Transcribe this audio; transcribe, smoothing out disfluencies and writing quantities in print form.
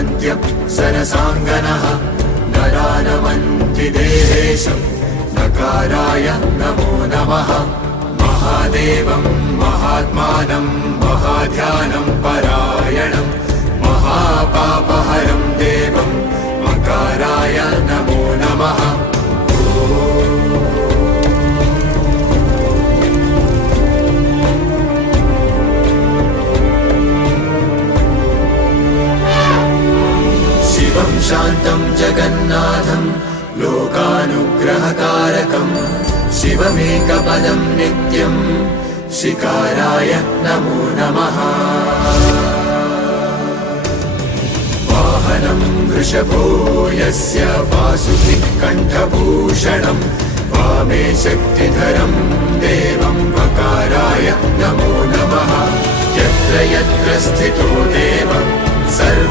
नमन्त्यं सरसाङ्गनः नरानमन्ति देहेशं नकाराय नमो नमः महादेवं महात्मानं महाध्यानं परायणं महापापहरं देवं मकाराय नमो नमः शिवं शान्तं जगन्नाथं लोकानुग्रहकारकं शिवमेकपदं नित्यं शिकाराय नमो नमः वाहनं वृषभो यस्य वासुकिः कण्ठभूषणं वामे शक्तिधरं देवं वकाराय नमो नमः यत्र यत्र स्थितो देवः सर्व